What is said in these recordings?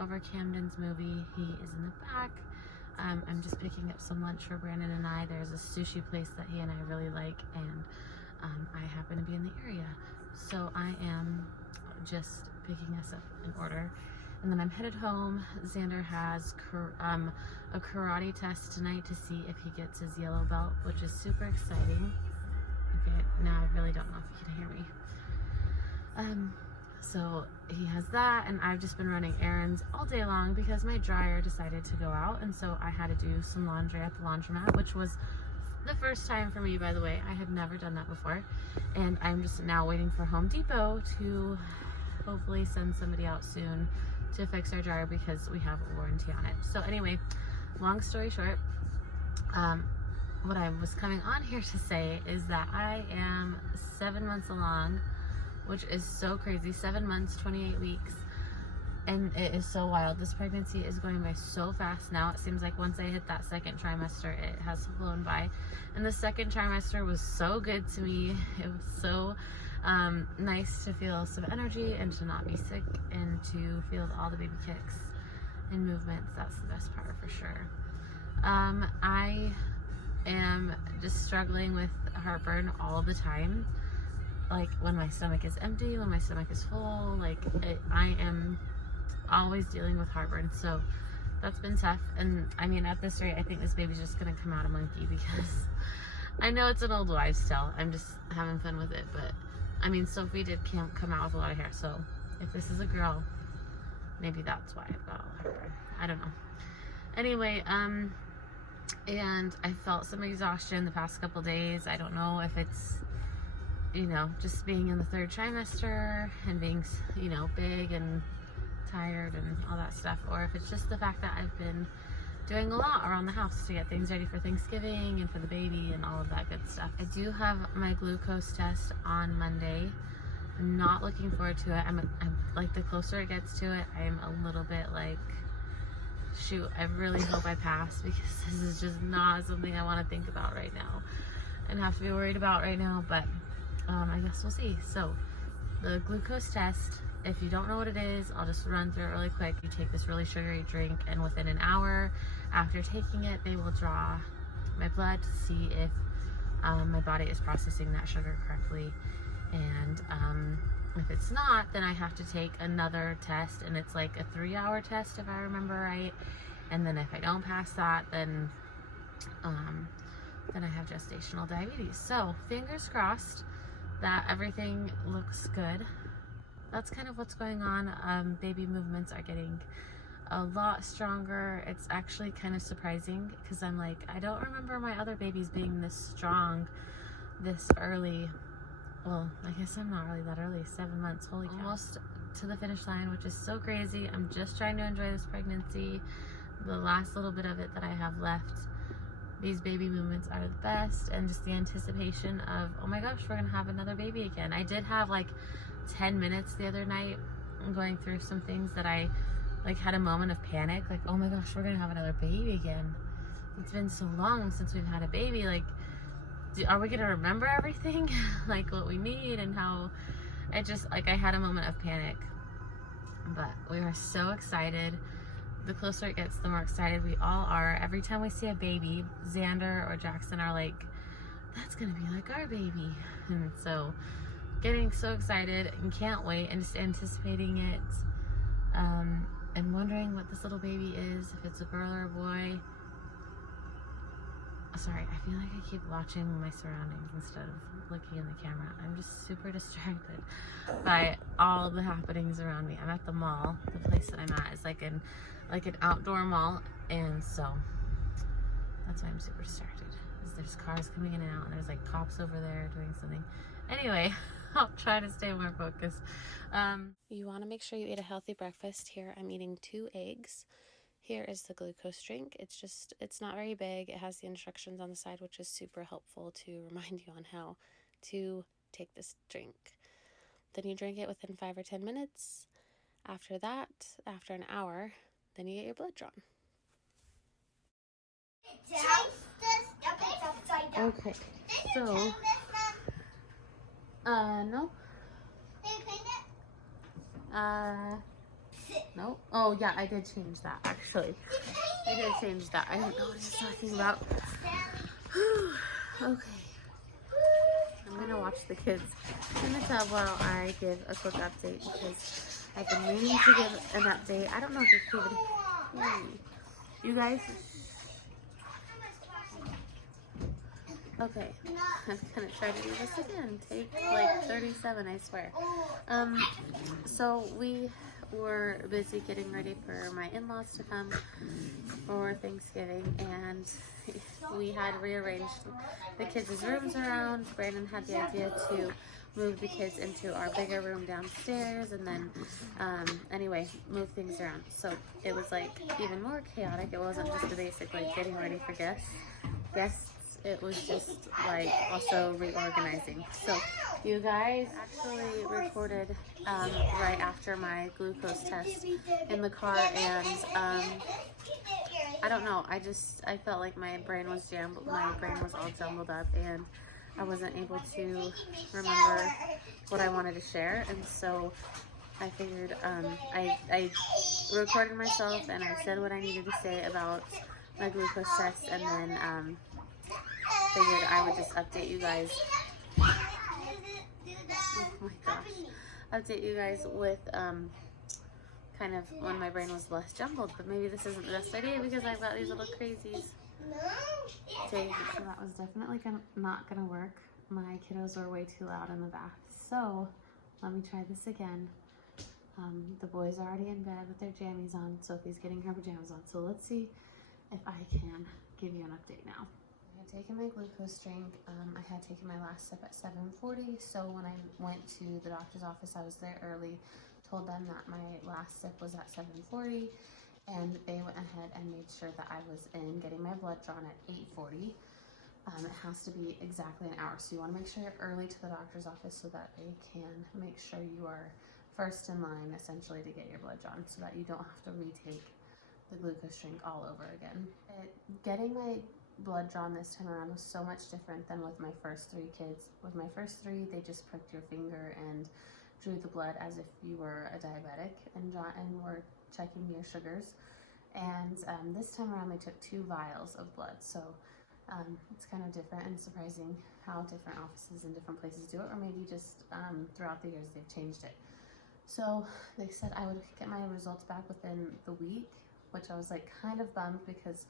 over Camden's movie. He is in the back. I'm just picking up some lunch for Brandon and I. There's a sushi place that he and I really like, and I happen to be in the area. So I am just picking us up an order. And then I'm headed home. Xander has a karate test tonight to see if he gets his yellow belt, which is super exciting. Okay, now I really don't know if he can hear me. So he has that, and I've just been running errands all day long because my dryer decided to go out, and so I had to do some laundry at the laundromat, which was the first time for me, by the way. I had never done that before, and I'm just now waiting for Home Depot to hopefully send somebody out soon to fix our dryer because we have a warranty on it. So anyway, long story short, what I was coming on here to say is that I am 7 months along, which is so crazy. 7 months, 28 weeks, and it is so wild. This pregnancy is going by so fast now. It seems like once I hit that second trimester, it has flown by. And the second trimester was so good to me. It was so nice to feel some energy and to not be sick and to feel all the baby kicks and movements. That's the best part for sure. I am just struggling with heartburn all the time. Like when my stomach is empty, when my stomach is full, I am always dealing with heartburn. So that's been tough. And I mean, at this rate, I think this baby's just gonna come out a monkey because I know it's an old wives' tale. I'm just having fun with it. But I mean, Sophie did come out with a lot of hair. So if this is a girl, maybe that's why I've got all the heartburn. I don't know. Anyway, and I felt some exhaustion the past couple days. I don't know if it's, you know, just being in the third trimester and being, you know, big and tired and all that stuff, or if it's just the fact that I've been doing a lot around the house to get things ready for Thanksgiving and for the baby and all of that good stuff. I do have my glucose test on Monday. I'm not looking forward to it. I'm like, the closer it gets to it, I'm a little bit like, shoot, I really hope I pass, because this is just not something I want to think about right now and have to be worried about right now. But I guess we'll see. So the glucose test, if you don't know what it is, I'll just run through it really quick. You take this really sugary drink, and within an hour after taking it, they will draw my blood to see if my body is processing that sugar correctly. And if it's not, then I have to take another test, and it's like a 3-hour test if I remember right. And then if I don't pass that, then I have gestational diabetes. So fingers crossed that everything looks good. That's kind of what's going on. Baby movements are getting a lot stronger. It's actually kind of surprising because I'm like, I don't remember my other babies being this strong this early. Well, I guess I'm not really that early. 7 months, holy cow. Almost to the finish line, which is so crazy. I'm just trying to enjoy this pregnancy, the last little bit of it that I have left. These baby movements are the best, and just the anticipation of, oh my gosh, we're gonna have another baby again. I did have like 10 minutes the other night going through some things that I like had a moment of panic, like, oh my gosh, we're gonna have another baby again. It's been so long since we've had a baby. Like, are we gonna remember everything? Like what we need and how it just, like, I had a moment of panic. But we are so excited. The closer it gets, the more excited we all are. Every time we see a baby, Xander or Jackson are like, that's gonna be like our baby. And so getting so excited and can't wait, and just anticipating it, and wondering what this little baby is, if it's a girl or a boy. Sorry, I feel like I keep watching my surroundings instead of looking in the camera. I'm just super distracted by all the happenings around me. I'm at the mall. The place that I'm at is like an outdoor mall, and so that's why I'm super distracted. There's cars coming in and out, and there's like cops over there doing something. Anyway, I'll try to stay more focused. You want to make sure you eat a healthy breakfast. Here I'm eating 2 eggs. Here is the glucose drink. It's not very big. It has the instructions on the side, which is super helpful to remind you on how to take this drink. Then you drink it within 5 or 10 minutes. After that, after an hour, then you get your blood drawn. Okay, so, no. Nope. Oh yeah, I did change that actually. I did change that. I don't know what he's talking about. Okay. I'm gonna watch the kids in the tub while I give a quick update because I've been meaning to give an update. I don't know if it's even you guys. Okay, I'm gonna try to do this again. Take like 37, I swear. So we were busy getting ready for my in-laws to come for Thanksgiving, and we had rearranged the kids' rooms around. Brandon had the idea to move the kids into our bigger room downstairs, and then anyway, move things around. So it was like even more chaotic. It wasn't just the basic like getting ready for guests. It was just like also reorganizing. So you guys actually recorded right after my glucose test in the car, and I don't know, I felt like my brain was all jumbled up, and I wasn't able to remember what I wanted to share, and so I figured I recorded myself and I said what I needed to say about my glucose test, and then figured I would just update you guys. Oh my gosh. Update you guys with kind of when my brain was less jumbled, but maybe this isn't the best idea because I've got these little crazies. Okay, so that was definitely not gonna work. My kiddos were way too loud in the bath. So let me try this again. The boys are already in bed with their jammies on, Sophie's getting her pajamas on. So let's see if I can give you an update now. I had taken my glucose drink. I had taken my last sip at 7:40. So when I went to the doctor's office, I was there early, told them that my last sip was at 7:40, and they went ahead and made sure that I was in getting my blood drawn at 8:40. It has to be exactly an hour. So you want to make sure you're early to the doctor's office so that they can make sure you are first in line essentially to get your blood drawn, so that you don't have to retake the glucose drink all over again. Getting my blood drawn this time around was so much different than with my first 3 kids. With my first 3, they just pricked your finger and drew the blood as if you were a diabetic and were checking your sugars. And this time around they took 2 vials of blood. So it's kind of different and surprising how different offices and different places do it, or maybe just throughout the years they've changed it. So they said I would get my results back within the week, which I was like kind of bummed because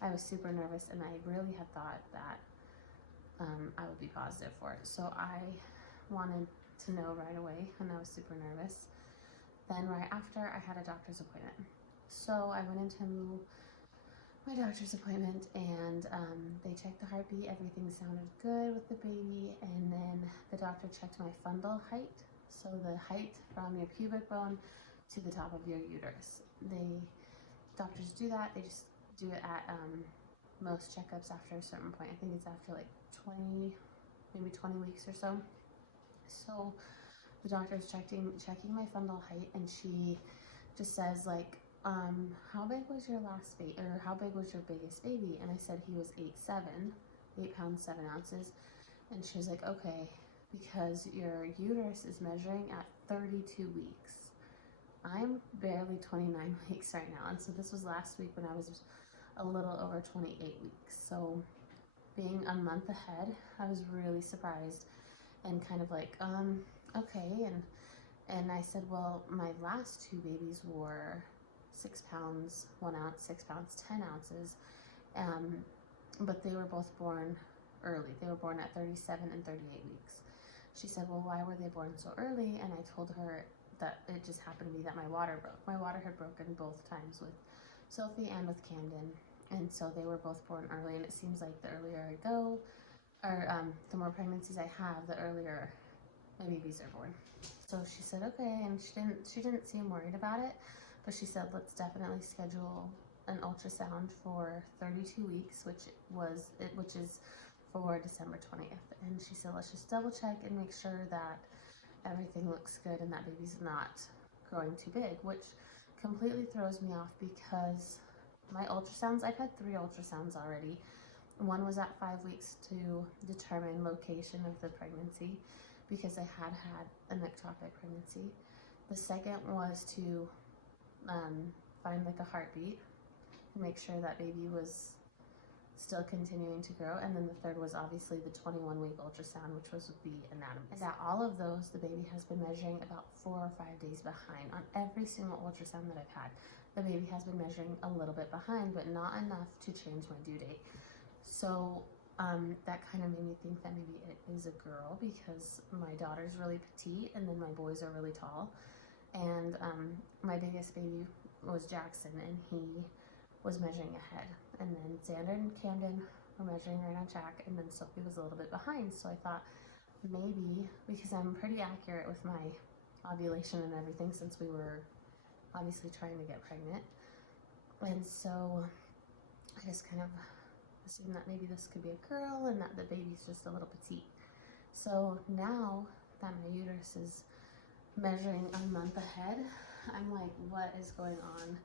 I was super nervous and I really had thought that I would be positive for it. So I wanted to know right away, and I was super nervous. Then right after, I had a doctor's appointment. So I went into my doctor's appointment, and they checked the heartbeat. Everything sounded good with the baby, and then the doctor checked my fundal height, so the height from your pubic bone to the top of your uterus. Doctors do that. They just do it at most checkups after a certain point. I think it's after like 20 weeks or so. So the doctor's checking my fundal height, and she just says like, how big was your last baby, or how big was your biggest baby? And I said he was 8 pounds 7 ounces, and she was like, okay, because your uterus is measuring at 32 weeks. I'm barely 29 weeks right now, and so this was last week when I was a little over 28 weeks. So being a month ahead, I was really surprised and kind of like, okay. And I said, well, my last 2 babies were 6 pounds 1 ounce, 6 pounds 10 ounces, but they were both born early. They were born at 37 and 38 weeks. She said, well, why were they born so early? And I told her that it just happened to be that my water broke. My water had broken both times with Sophie and with Camden, and so they were both born early, and it seems like the earlier I go, or the more pregnancies I have, the earlier my babies are born. So she said, okay, and she didn't seem worried about it, but she said, let's definitely schedule an ultrasound for 32 weeks, which is for December 20th. And she said, let's just double check and make sure that everything looks good and that baby's not growing too big, which completely throws me off because my ultrasounds, I've had 3 ultrasounds already. One was at 5 weeks to determine location of the pregnancy because I had an ectopic pregnancy. The second was to find like a heartbeat and make sure that baby was still continuing to grow. And then the third was obviously the 21-week ultrasound, which was the anatomy. And at all of those, the baby has been measuring about 4 or 5 days behind. On every single ultrasound that I've had, the baby has been measuring a little bit behind, but not enough to change my due date. So that kind of made me think that maybe it is a girl, because my daughter's really petite and then my boys are really tall. And my biggest baby was Jackson, and he was measuring ahead. And then Xander and Camden were measuring right on track, and then Sophie was a little bit behind. So I thought maybe, because I'm pretty accurate with my ovulation and everything since we were obviously trying to get pregnant, and so I just kind of assumed that maybe this could be a girl and that the baby's just a little petite. So now that my uterus is measuring a month ahead, I'm like, what is going on?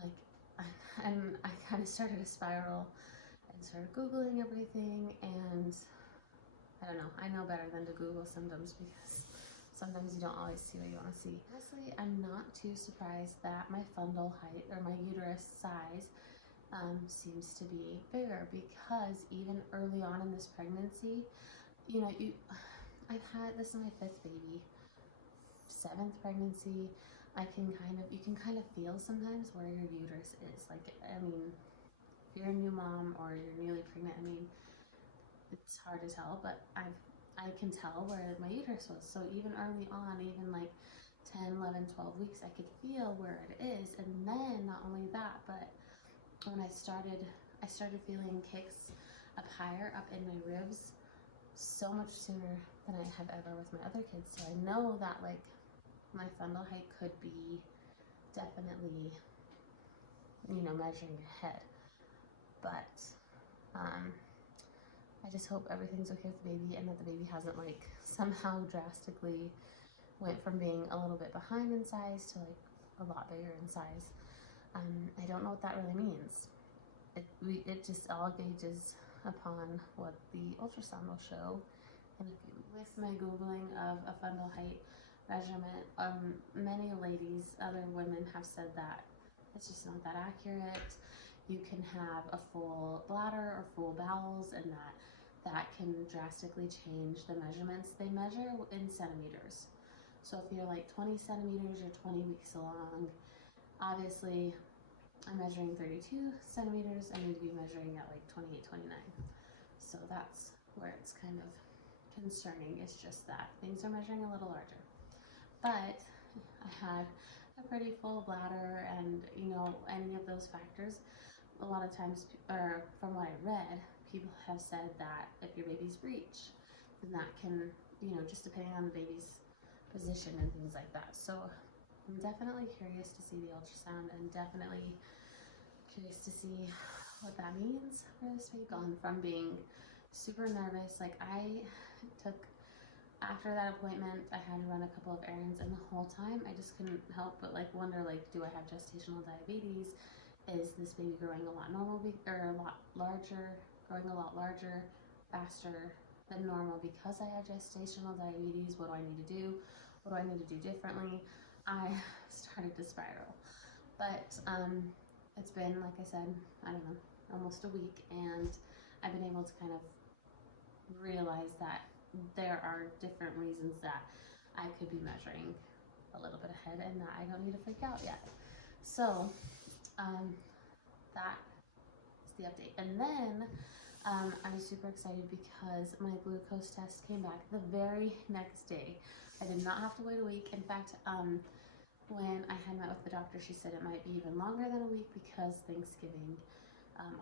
Like, and I kind of started a spiral and started Googling everything, and I don't know, I know better than to Google symptoms because sometimes you don't always see what you want to see. Honestly, I'm not too surprised that my fundal height, or my uterus size, seems to be bigger, because even early on in this pregnancy, you know, I've had, this is my 5th baby, 7th pregnancy. You can kind of feel sometimes where your uterus is. Like, I mean, if you're a new mom or you're newly pregnant, I mean, it's hard to tell, but I can tell where my uterus was. So even early on, even like 10, 11, 12 weeks, I could feel where it is. And then not only that, but when I started feeling kicks up higher, up in my ribs, so much sooner than I have ever with my other kids. So I know that like my fundal height could be definitely, you know, measuring ahead. But I just hope everything's okay with the baby, and that the baby hasn't like somehow drastically went from being a little bit behind in size to like a lot bigger in size. I don't know what that really means. It just all gauges upon what the ultrasound will show. And with my Googling of a fundal height measurement, many ladies, other women have said that it's just not that accurate. You can have a full bladder or full bowels, and that can drastically change the measurements. They measure in centimeters. So if you're like 20 centimeters, you're 20 weeks along. Obviously, I'm measuring 32 centimeters. I need to be measuring at like 28, 29. So that's where it's kind of concerning. It's just that things are measuring a little larger. But I had a pretty full bladder, and you know, any of those factors, a lot of times, or from what I read, people have said that if your baby's breech, then that can, you know, just depending on the baby's position and things like that. So I'm definitely curious to see the ultrasound, and definitely curious to see what that means for this baby. Gone from being super nervous, like after that appointment, I had to run a couple of errands, and the whole time I just couldn't help but like wonder, like, do I have gestational diabetes? Is this baby growing a lot larger, faster than normal because I have gestational diabetes? What do I need to do? What do I need to do differently? I started to spiral. But it's been, like I said, I don't know, almost a week, and I've been able to kind of realize that there are different reasons that I could be measuring a little bit ahead, and that I don't need to freak out yet. So that is the update. And then I was super excited because my glucose test came back the very next day. I did not have to wait a week. In fact, when I had met with the doctor, she said it might be even longer than a week because Thanksgiving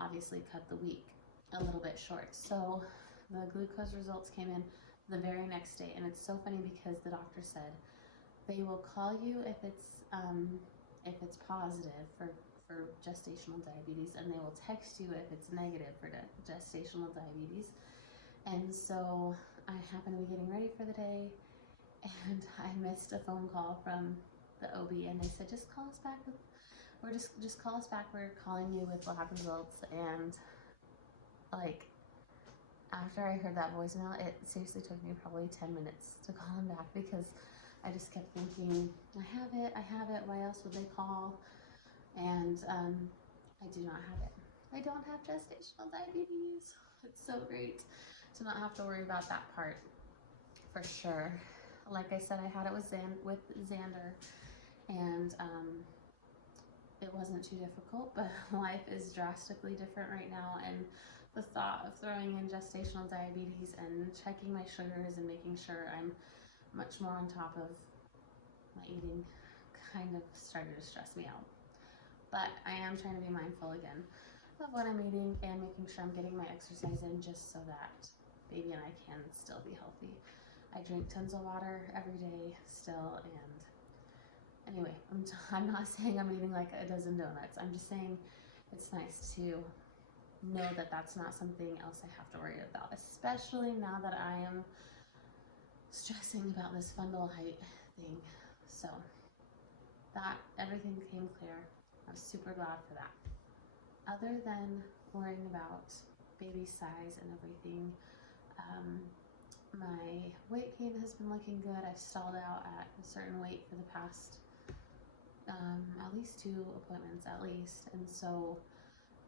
obviously cut the week a little bit short. So the glucose results came in the very next day, and it's so funny because the doctor said they will call you if it's positive for gestational diabetes, and they will text you if it's negative for gestational diabetes. And so I happened to be getting ready for the day, and I missed a phone call from the OB, and they said, just call us back just call us back, we're calling you with lab results. And like, after I heard that voicemail, it seriously took me probably 10 minutes to call him back, because I just kept thinking, I have it, why else would they call? And I do not have it. I don't have gestational diabetes. It's so great to not have to worry about that part, for sure. Like I said, I had it with XANDER, and it wasn't too difficult, but life is drastically different right now, and the thought of throwing in gestational diabetes and checking my sugars and making sure I'm much more on top of my eating kind of started to stress me out. But I am trying to be mindful again of what I'm eating and making sure I'm getting my exercise in, just so that baby and I can still be healthy. I drink tons of water every day still, and anyway, I'm not saying I'm eating like a dozen donuts. I'm just saying it's nice to know that that's not something else I have to worry about, especially now that I am stressing about this fundal height thing. So that everything came clear. I was super glad for that. Other than worrying about baby size and everything, my weight gain has been looking good. I've stalled out at a certain weight for the past at least 2 appointments at least, and so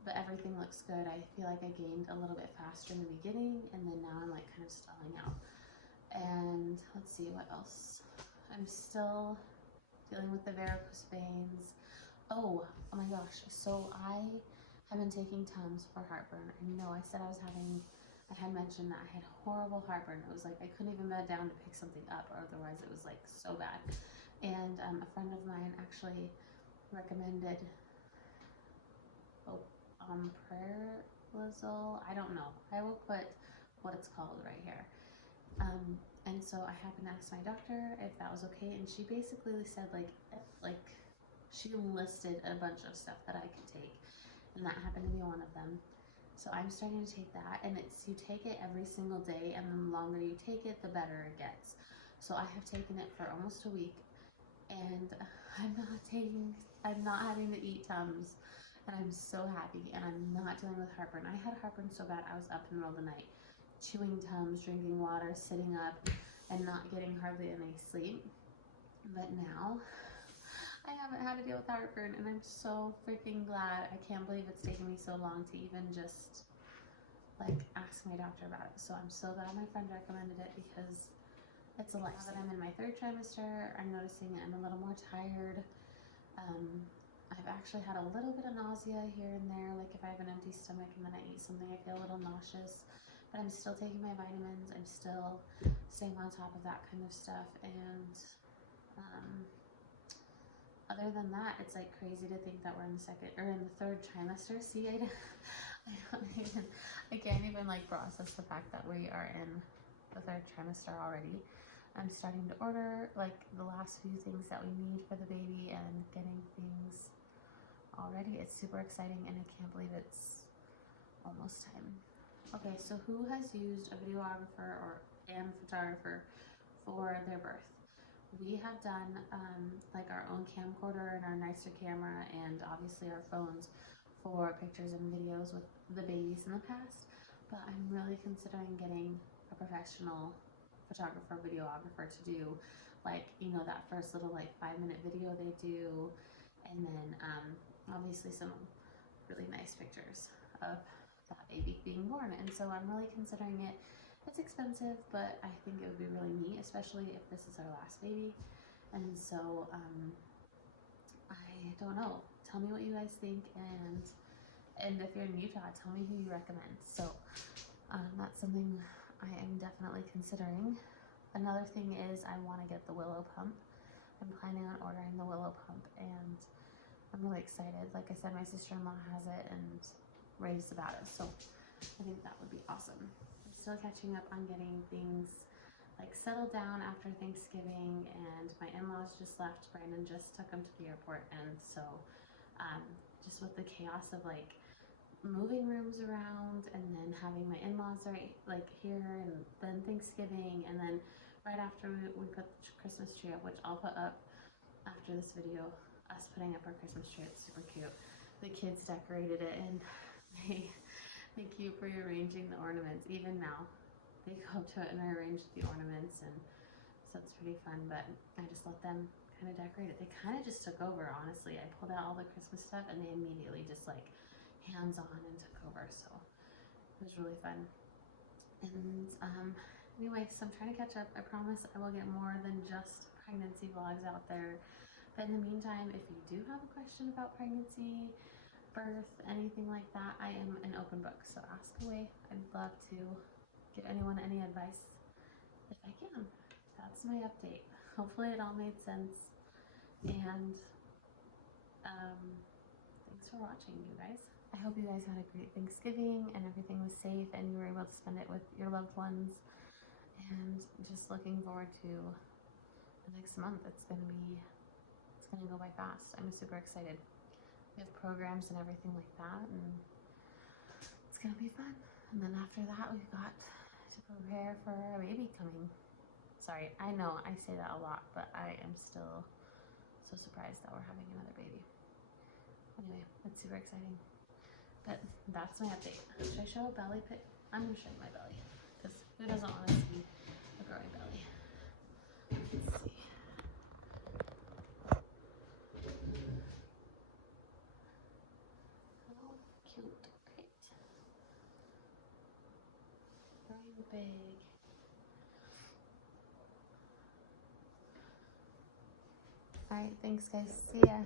but everything looks good. I feel like I gained a little bit faster in the beginning, and then now I'm like kind of stalling out. And let's see what else. I'm still dealing with the varicose veins. Oh my gosh, so I have been taking Tums for heartburn. I know I said I had mentioned that I had horrible heartburn. It was like I couldn't even bend down to pick something up, or otherwise it was like so bad. And a friend of mine actually recommended Prayerlazole. I don't know. I will put what it's called right here. And so I happened to ask my doctor if that was okay, and she basically said like she listed a bunch of stuff that I could take, and that happened to be one of them. So I'm starting to take that, and you take it every single day, and the longer you take it, the better it gets. So I have taken it for almost a week, and I'm not having to eat Tums. And I'm so happy, and I'm not dealing with heartburn. I had heartburn so bad I was up in the middle of the night, chewing Tums, drinking water, sitting up, and not getting hardly any sleep. But now, I haven't had to deal with heartburn, and I'm so freaking glad. I can't believe it's taken me so long to even just, like, ask my doctor about it. So I'm so glad my friend recommended it, because it's a lifesaver. Now that I'm in my 3rd trimester, I'm noticing I'm a little more tired. I've actually had a little bit of nausea here and there, like if I have an empty stomach and then I eat something, I feel a little nauseous, but I'm still taking my vitamins. I'm still staying on top of that kind of stuff, and other than that, it's like crazy to think that we're in the 3rd trimester. See, I can't even like process the fact that we are in the 3rd trimester already. I'm starting to order like the last few things that we need for the baby and getting things already. It's super exciting, and I can't believe it's almost time. Okay, so who has used a videographer and photographer for their birth? We have done like our own camcorder and our nicer camera, and obviously our phones for pictures and videos with the babies in the past, but I'm really considering getting a professional photographer, videographer to do like, you know, that first little like 5-minute video they do, and then obviously some really nice pictures of that baby being born. And so I'm really considering it. It's expensive, but I think it would be really neat, especially if this is our last baby. And so I don't know, tell me what you guys think, and if you're in Utah, tell me who you recommend. So that's something I am definitely considering. Another thing is I want to get the Willow pump. I'm planning on ordering the Willow pump, and I'm really excited. Like I said, my sister-in-law has it and raves about it, so I think that would be awesome. I'm still catching up on getting things like settled down after Thanksgiving, and my in-laws just left. Brandon just took them to the airport, and so just with the chaos of like moving rooms around, and then having my in-laws right like here, and then Thanksgiving, and then right after we put the Christmas tree up, which I'll put up after this video, us putting up our Christmas tree. It's super cute. The kids decorated it, and they keep rearranging the ornaments. Even now, they go up to it and rearrange the ornaments, and so it's pretty fun, but I just let them kind of decorate it. They kind of just took over, honestly. I pulled out all the Christmas stuff and they immediately just like hands-on and took over, so it was really fun. And anyway, so I'm trying to catch up. I promise I will get more than just pregnancy vlogs out there. But in the meantime, if you do have a question about pregnancy, birth, anything like that, I am an open book, so ask away. I'd love to give anyone any advice if I can. That's my update. Hopefully it all made sense, and thanks for watching, you guys. I hope you guys had a great Thanksgiving and everything was safe and you were able to spend it with your loved ones, and just looking forward to the next month. It's gonna go by fast. I'm super excited. We have programs and everything like that, and it's gonna be fun. And then after that, we've got to prepare for a baby coming. Sorry, I know I say that a lot, but I am still so surprised that we're having another baby. Anyway, it's super exciting. But that's my update. Should I show a belly pic? I'm gonna show you my belly, because who doesn't want to see a growing belly? Let's see. How cute, right? Growing big. Alright, thanks guys. See ya.